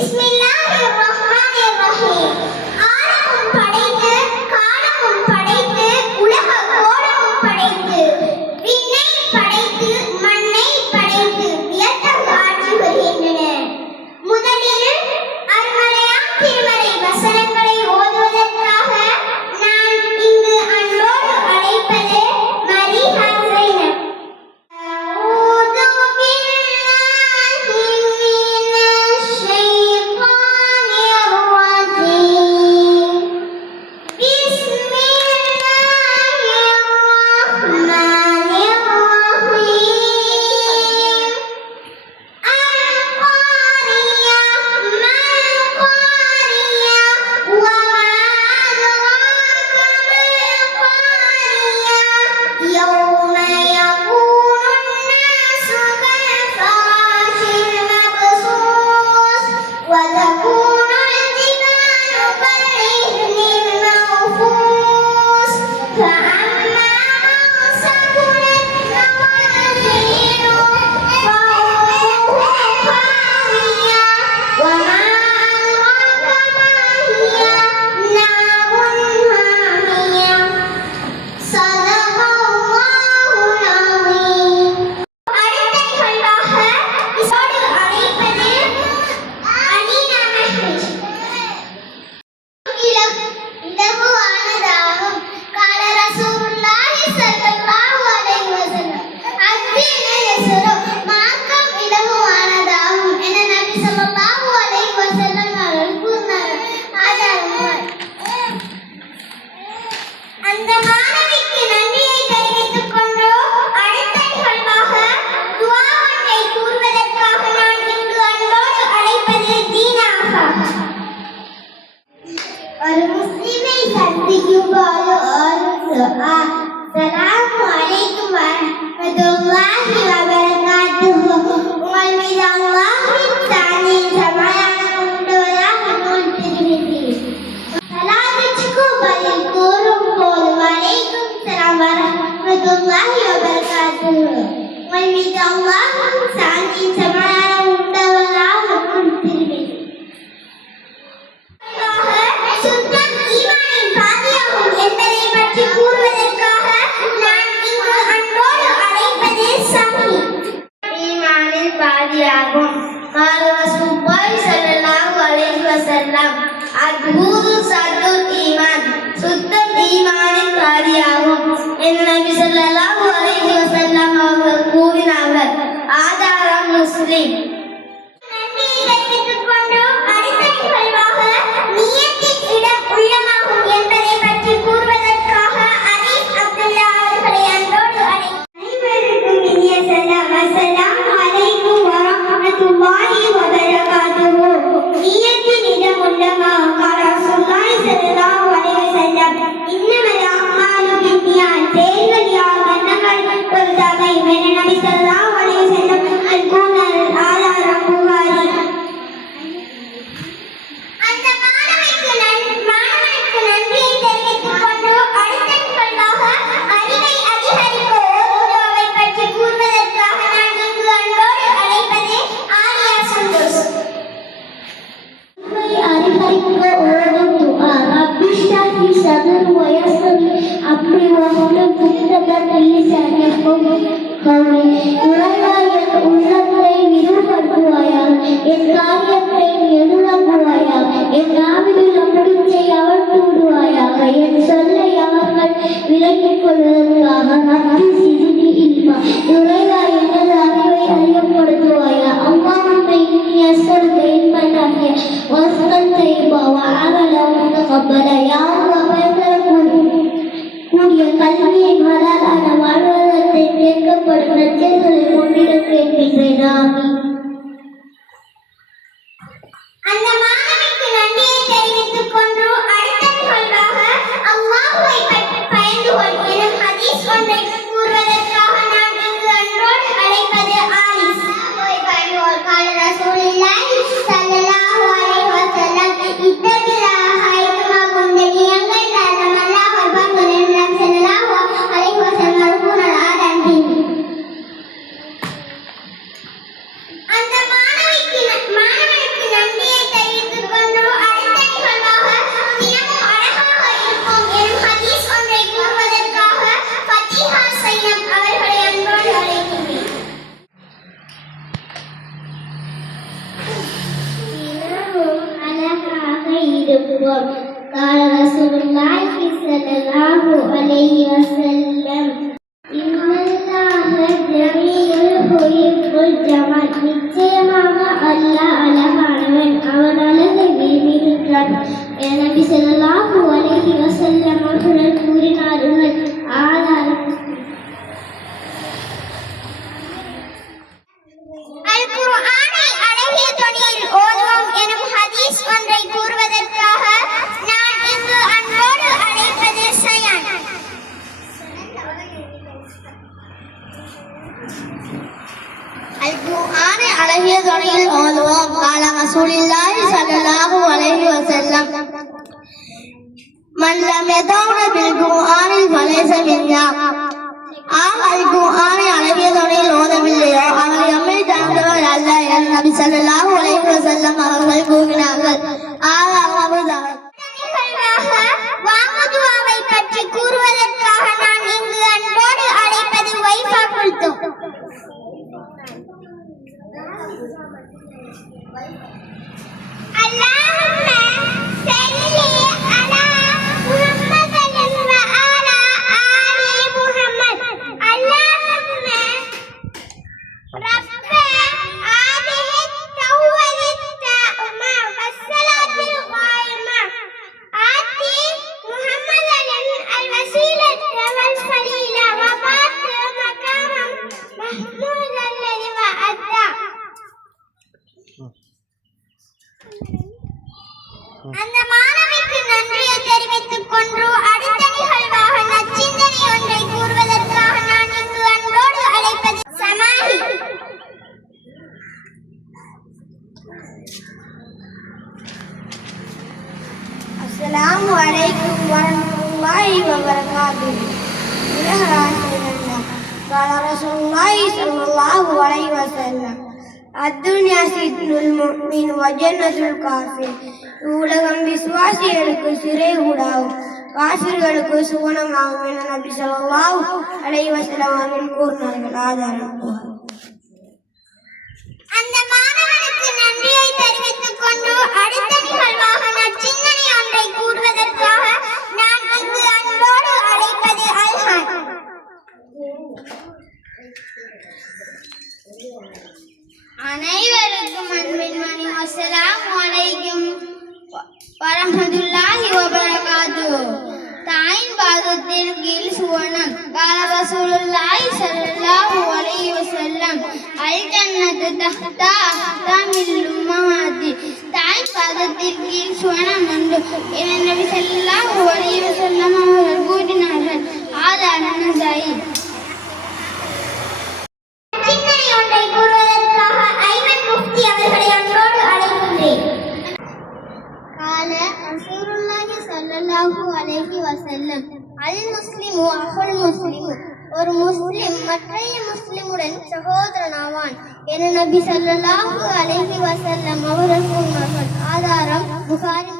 பிஸ்மில்லாஹிர்ரஹ்மானிர்ரஹீம். ஆலமும் படைத்து காலமும் படைத்து உலக கோலமும் படைத்து விண்ணை படைத்து மண்ணை படைத்து வியத்தகு ஆட்சி வருகின்றன. முதலில் அருமறையாம் திருமறை வசனங்களை ஓதுவதற்காக நான் இங்கு அன்போடு அழைப்பது மரியா ஸைனப். அந்த மாணவிக்கு நன்றியை தெரிவித்துக் கொண்டு அடுத்த நிகழ்வாக துஆ ஒன்றை கூறுவதற்காக நான் இங்கு அன்போடு அழைப்பது தீனாஹா. ஒரு முஸ்லிமை சந்திக்கும்போது ஒரு துஆ. ஸலாமு அலைக்கும் வரஹ்மத்துல்லாஹி வபரகாத்துஹு. உங்கள் மீது அல்லாஹ்வின் சாந்தியும் சமாதானமும் உண்டாவதாக. நூல் திருமிதி. சலாத்துக்கு பதில் கூறும் போது வலைக்கும் ஸலாம் வரஹ்மத்துல்லாஹி வபரகாத்துஹு. உங்கள் மீது அல்லாஹ்வின் சாந்தியும் சமாதானமும் உண்டாவதாக. நூல் திருமிதி. சுத்தம் ஈமானின் பாதியாகும் என்பதை பற்றி கூறுவதற்காக நான் இங்கு அன்போடு அழைப்பது சஹி. ஈமானின் பாதியாகும். قال رسول الله صلى الله عليه وسلم الطهور شطر الإيمان. சுத்தம் ஈமானின் பாதியாகும் என்று நபி ஸல்லல்லாஹு அலைஹி வஸல்லம் அவர்கள் கூறினார்கள். ஆதாரம் முஸ்லிம். உள்ளத்தை விரிவுபடுத்துவாயா, என் காரியத்தை எளிதாக்குவாயா, என் நாவிலுள்ள முடிச்சை அவிழ்த்து விடுவாயாக, என் சொல்லை அவர்கள் விலகிக் கொள்வதற்காக நம்பி சிறிது இல்மா. இறைவா எனது அறிவை அறியப்படுத்துவாயா. அல்லாஹும்ம இன்னி அஸ்அலுக இல்மன் நாஃபிஅ வ ரிஸ்கன் தய்யிபா வ அமலன் முத்தகப்பலா. யா அல்லாஹ் கூடிய கல்வியை ஹலாலான வாழ்வதத்தை கேட்கப்படும் நற்செயல்களை கொண்டிட கேட்கின்றேன். ஆமீன். அந்த மாணவிக்கு நன்றியை தெரிவித்துக் கொண்டு அடுத்த நிகழ்வாக அல்லாஹ்வை பற்றி பயந்து கொள்ளும் ஹதீஸ் ஒன்றை கூறுவதற்காக நான் இங்கு அன்போடு அழைப்பது ஆலிஸ். قال رسول الله صلى الله عليه وسلم اتق الله حيثما كنت. நீங்கள் அல்லாஹ் அக்பர் ஸல்லல்லாஹு அலைஹி வஸல்லம் கூறினார். அந்த மாணவிக்கு நன்றியை இருப்போம். قال رسول الله صلى الله عليه وسلم إن الله جميع يحب الجمال. நிச்சயமாக அல்லாஹ் அழகானவன், அவன் அழகை விரும்புகிறான் என நபி ஸல்லல்லாஹு அலைஹி வஸல்லம் அவர்கள் கூறினார்கள். ஆதாரம் அல் குர்ஆனை அழகிய தொனியில் ஓதுவோம் எனும் ஹதீஸ் ஒன்றை கூறுவதற்காக நான் இங்கு அன்போடு அழைப்பது சயான். அல் குர்ஆனை அழகிய தொனியில் ஓதுவோம். قال رسول الله صلى الله عليه وسلم من لم يدعن بالقرآن فليس منا. அல் குர்ஆனை அழகிய தொனியில் ஓதவில்லையோ அவர் எம்மை சார்ந்தவர் அல்ல என நபி ஸல்லல்லாஹு அலைஹி வஸல்லம் அவர்கள் கூறினார்கள். வாமதுவாவை பற்றி கூறுவதற்காக நான் இங்கு அன்போடு அழைப்பது வைஃபா குல்தும். اللهم صل على محمد وعلى آل محمد. اللهم رب هذه التوبة التامة والصلاة القائمة آتي محمدا الوسيلة والفضيلة وبعث مقاما محمودا الذي وعده. அந்த மாணவிக்கு நன்றியை தெரிவித்துக் கொண்டு அடுத்த நிகழ்வாக நச்சிந்தனை ஒன்றை கூறுவதற்காக நான் இங்கு அன்போடு அழைப்பது சமாஹி. அஸ்ஸலாமு அலைக்கும் வரஹ்மத்துல்லாஹி வபரகாத்துஹு. قال رسول الله صلى الله عليه وسلم الدنيا سجن المؤمن وجنة الكافر. உலகம் விசுவாசிகளுக்கு சிறை கூடாகும், காஃபிர்களுக்கு சுவனமாகும் என நபி ஸல்லல்லாஹு அலைஹி வஸல்லம் அவர்கள் கூறினார்கள். ஆதாரம் அந்த மாணவனுக்கு நன்றியை தெரிவித்துக் கொண்டு அடுத்த நிகழ்வாக நச்சிந்தனை ஒன்றை கூறுவதற்காக நான் இங்கு அன்போடு அழைப்பது அல்ஹான். அனைவருக்கும் அன்பின் மணி அஸ்ஸலாமு அலைக்கும் வரஹ்மத்துல்லாஹி வபரகாத்துஹு. தாயின் பாதத்தின் கீழ் சுவனம். قال رسول الله صلى الله عليه وسلم الجنة تحت أقدام الأمهات. தாயின் பாதத்தின் கீழ் சுவனம் உண்டு என நபி ஸல்லல்லாஹு அலைஹி வஸல்லம் அவர்கள் கூறினார்கள். ஆதாரம் நசாயி. நச்சிந்தனை ஒன்றை கூறுவதற்காக ஐமன் முஃப்தி அவர்களை அன்போடு அழைக்கின்றேன். قال رسول الله صلى الله عليه وسلم المسلم أخو المسلم. ஒரு முஸ்லிம் மற்றைய முஸ்லிமுடன் சகோதரனாவான் என நபி ஸல்லல்லாஹு அலைஹி வஸல்லம் அவர்கள் கூறினார்கள். ஆதாரம் புகாரி.